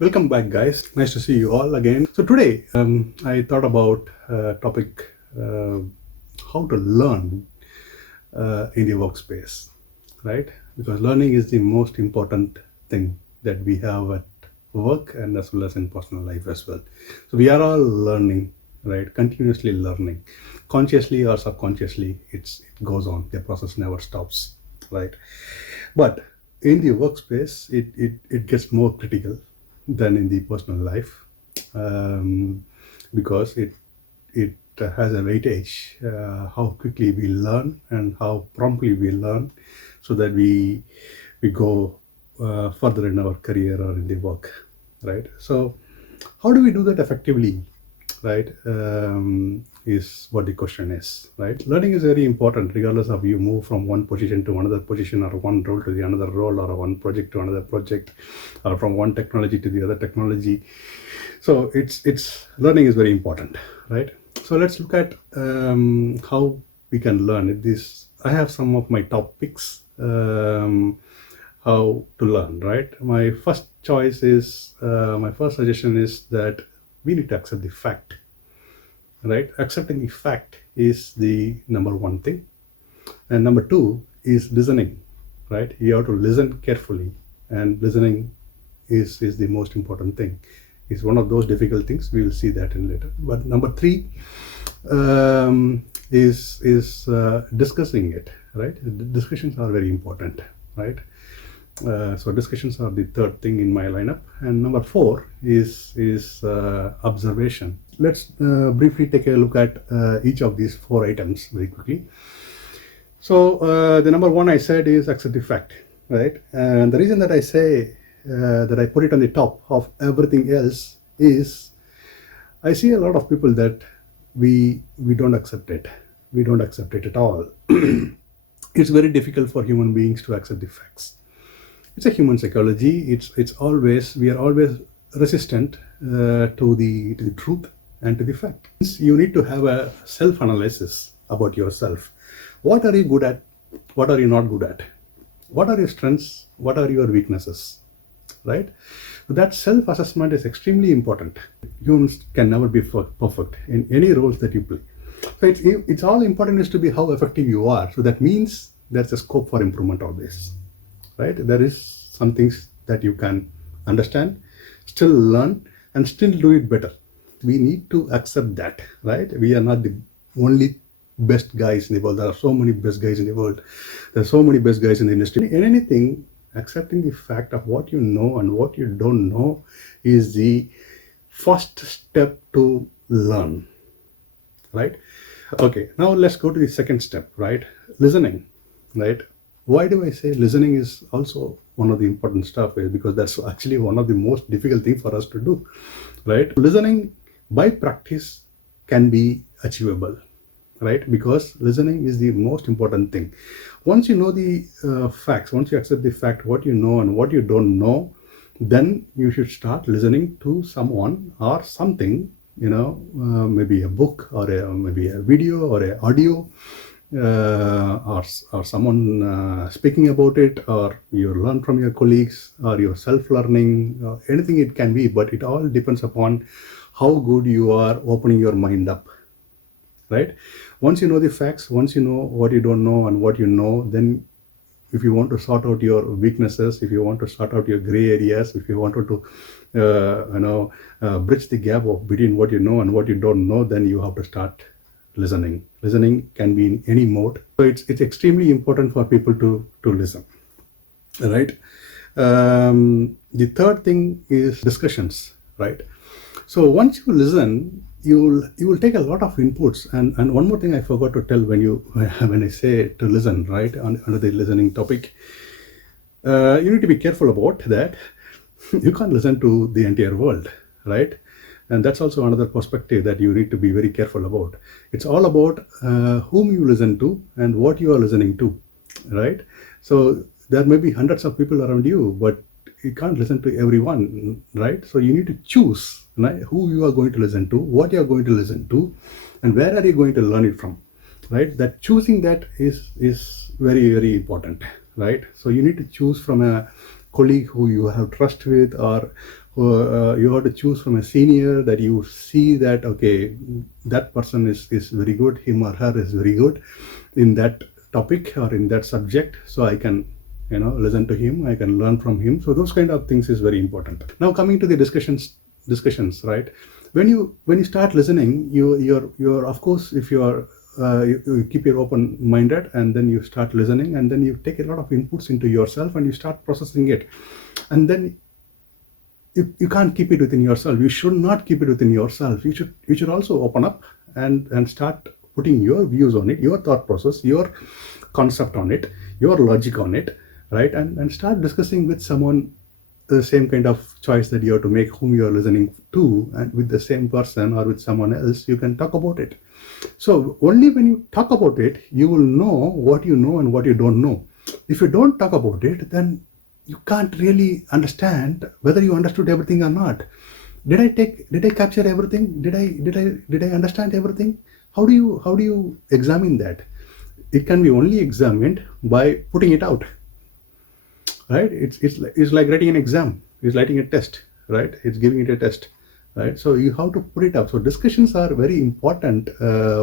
Welcome back, guys. Nice to see you all again. So today, I thought about a topic, how to learn in the workspace, right? Because learning is the most important thing that we have at work and as well as in personal life as well. So we are all learning, right? Continuously learning, consciously or subconsciously. It goes on. The process never stops, right? But in the workspace, it gets more critical than in the personal life, because it has a weightage, how quickly we learn and how promptly we learn, so that we go further in our career or in the work, right? So how do we do that effectively, right? Is what the question is, right? Learning is very important regardless of you move from one position to another position, or one role to the another role, or one project to another project, or from one technology to the other technology. So it's learning is very important, right? So let's look at how we can learn this. I have some of my top picks, how to learn, right? My first choice is, my first suggestion is that we need to accept the fact, right? Accepting the fact is the number one thing. And number two is listening, right? You have to listen carefully, and listening is the most important thing. It's one of those difficult things. We will see that in later. But number three is discussing it, right? Discussions are very important, right? So discussions are the third thing in my lineup. And number four is observation. Let's briefly take a look at each of these four items very quickly. So the number one I said is accept the fact, right? And the reason that I say that I put it on the top of everything else is I see a lot of people that we don't accept it. We don't accept it at all. It's very difficult for human beings to accept the facts. It's a human psychology. We are always resistant to the truth and to the fact. You need to have a self-analysis about yourself. What are you good at? What are you not good at? What are your strengths? What are your weaknesses? Right? So that self-assessment is extremely important. Humans can never be perfect in any roles that you play. So it's all important is to be how effective you are. So that means there's a scope for improvement always. Right? There is some things that you can understand, still learn, and still do it better. We need to accept that, right? We are not the only best guys in the world. There are so many best guys in the world. There are so many best guys in the industry. In anything, accepting the fact of what you know and what you don't know is the first step to learn, right? Okay, now let's go to the second step, right? Listening, right? Why do I say listening is also one of the important stuff? Is because that's actually one of the most difficult things for us to do, right? Listening by practice can be achievable, right? Because listening is the most important thing. Once you know the facts, once you accept the fact, what you know and what you don't know, then you should start listening to someone or something, maybe a book or maybe a video or an audio, or someone speaking about it, or you learn from your colleagues, or your self-learning, anything it can be, but it all depends upon how good you are opening your mind up, right? Once you know the facts, once you know what you don't know and what you know, then if you want to sort out your weaknesses, if you want to sort out your gray areas, if you wanted to bridge the gap between what you know and what you don't know, then you have to start listening. Listening can be in any mode. So it's extremely important for people to listen, right? The third thing is discussions, right? So once you listen, you will take a lot of inputs. And one more thing I forgot to tell when I say to listen, right, under the listening topic, you need to be careful about that. You can't listen to the entire world, right? And that's also another perspective that you need to be very careful about. It's all about whom you listen to and what you are listening to, right? So there may be hundreds of people around you, but you can't listen to everyone, right? So you need to choose, right, who you are going to listen to, what you are going to listen to, and where are you going to learn it from, right? That choosing that is very, very important, right? So you need to choose from a colleague who you have trust with, or You have to choose from a senior that you see that, okay, that person is very good, him or her is very good in that topic or in that subject, so I can listen to him, I can learn from him. So those kind of things is very important. Now coming to the discussions, right? When you start listening, you're of course, if you are you keep your open minded, and then you start listening, and then you take a lot of inputs into yourself and you start processing it, and then you can't keep it within yourself. You should not keep it within yourself. You should also open up and start putting your views on it, your thought process, your concept on it, your logic on it, right? And start discussing with someone the same kind of choice that you have to make, whom you are listening to, and with the same person or with someone else, you can talk about it. So only when you talk about it, you will know what you know and what you don't know. If you don't talk about it, then you can't really understand whether you understood everything or not. Did I capture everything? Did I understand everything? How do you examine that? It can be only examined by putting it out, right? It's like writing an exam. It's writing a test, right? It's giving it a test, right? So you have to put it out. So discussions are very important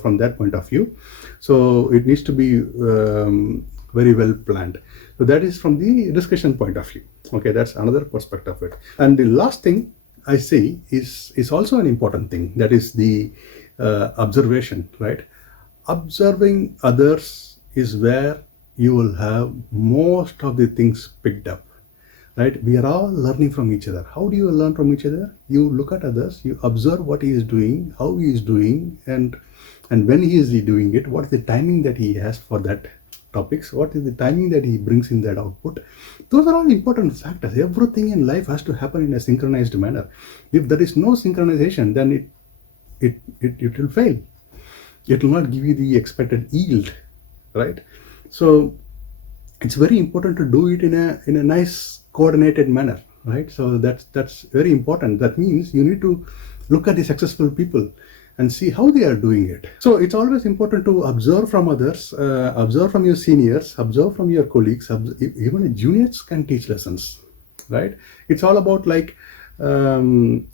from that point of view. So it needs to be very well planned. So that is from the discussion point of view. Okay, that's another perspective of it. And the last thing I say is also an important thing. That is the observation, right? Observing others is where you will have most of the things picked up, right? We are all learning from each other. How do you learn from each other? You look at others, you observe what he is doing, how he is doing, and when he is doing it, what is the timing that he has for that topics, what is the timing that he brings in that output. Those are all important factors. Everything in life has to happen in a synchronized manner. If there is no synchronization, then it will fail. It will not give you the expected yield, right? So it's very important to do it in a nice coordinated manner, right? So that's very important. That means you need to look at the successful people and see how they are doing it. So it's always important to observe from others, observe from your seniors, observe from your colleagues. Even juniors can teach lessons, right? It's all about like an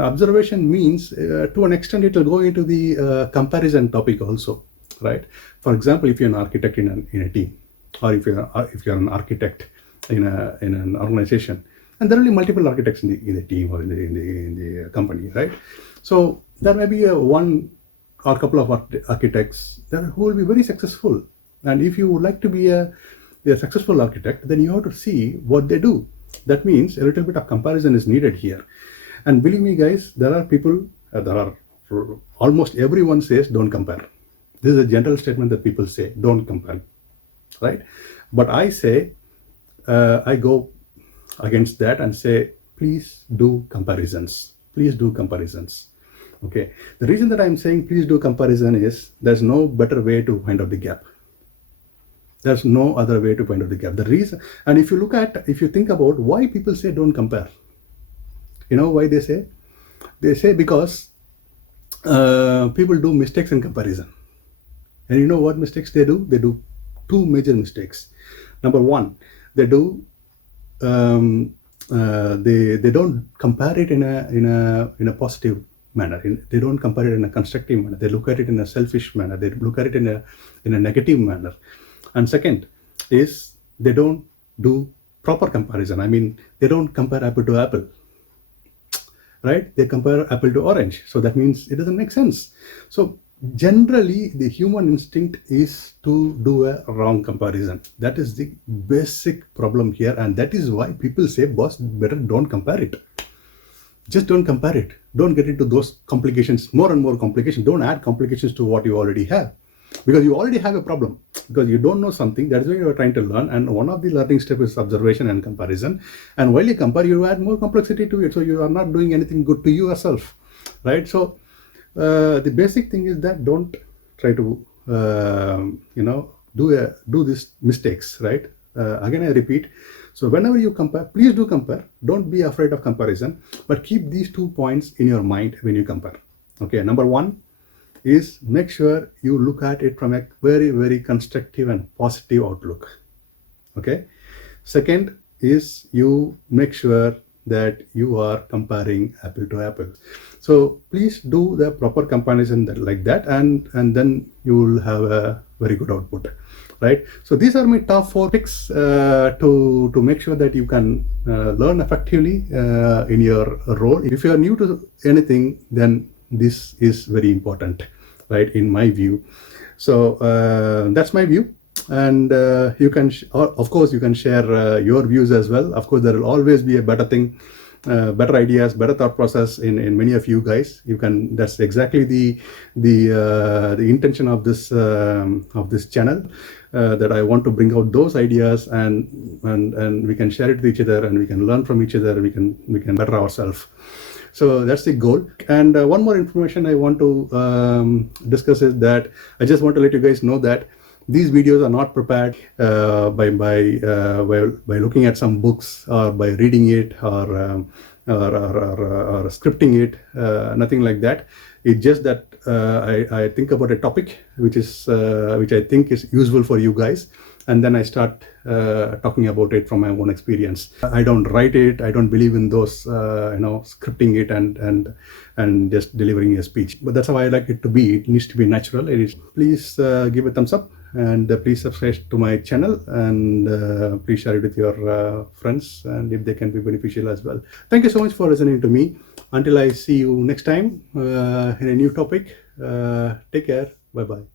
observation means to an extent it will go into the comparison topic also, right? For example, if you're an architect in a team, or if you're an architect in an organization, and there are only multiple architects in the team or in the company, right? So there may be one or couple of architects who will be very successful, and if you would like to be a successful architect, then you have to see what they do. That means a little bit of comparison is needed here. And believe me, guys, there are people, almost everyone says don't compare. This is a general statement that people say, don't compare, right? But I say, I go against that and say, please do comparisons. Please do comparisons. Okay. The reason that I'm saying please do comparison is there's no better way to find out the gap. There's no other way to find out the gap. The reason, and if you think about why people say don't compare, you know why they say? They say because people do mistakes in comparison. And you know what mistakes they do? They do two major mistakes. Number one, they do they don't compare it in a positive manner. They don't compare it in a constructive manner. They look at it in a selfish manner. They look at it in a negative manner. And second is they don't do proper comparison. I mean, they don't compare apple to apple, right? They compare apple to orange. So that means it doesn't make sense. So generally, the human instinct is to do a wrong comparison. That is the basic problem here. And that is why people say, boss, better don't compare it. Just don't compare it. Don't get into those complications, more and more complications. Don't add complications to what you already have. Because you already have a problem. Because you don't know something. That is why you are trying to learn. And one of the learning steps is observation and comparison. And while you compare, you add more complexity to it. So you are not doing anything good to yourself, right? So the basic thing is that don't try to do these mistakes, right? Again, I repeat. So whenever you compare, please do compare. Don't be afraid of comparison, but keep these 2 points in your mind when you compare. Okay, number one is make sure you look at it from a very, very constructive and positive outlook. Okay. Second is you make sure that you are comparing apple to apple. So please do the proper comparison like that, and then you will have a very good output, right? So these are my top 4 picks to make sure that you can learn effectively in your role. If you are new to anything, then this is very important, right, in my view. So that's my view, and you can of course you can share your views as well. Of course, there will always be a better thing, better ideas, better thought process in many of you guys. You can, that's exactly the intention of this channel, that I want to bring out those ideas, and we can share it with each other, and we can learn from each other, we can better ourselves. So that's the goal. And one more information I want to discuss is that I just want to let you guys know that these videos are not prepared by looking at some books, or by reading it, or scripting it. Nothing like that. It's just that I think about a topic which I think is useful for you guys, and then I start talking about it from my own experience. I don't write it. I don't believe in those scripting it and just delivering a speech. But that's how I like it to be. It needs to be natural. Please give a thumbs up, and please subscribe to my channel, and please share it with your friends, and if they can be beneficial as well. Thank you so much for listening to me. Until I see you next time in a new topic, take care. Bye bye.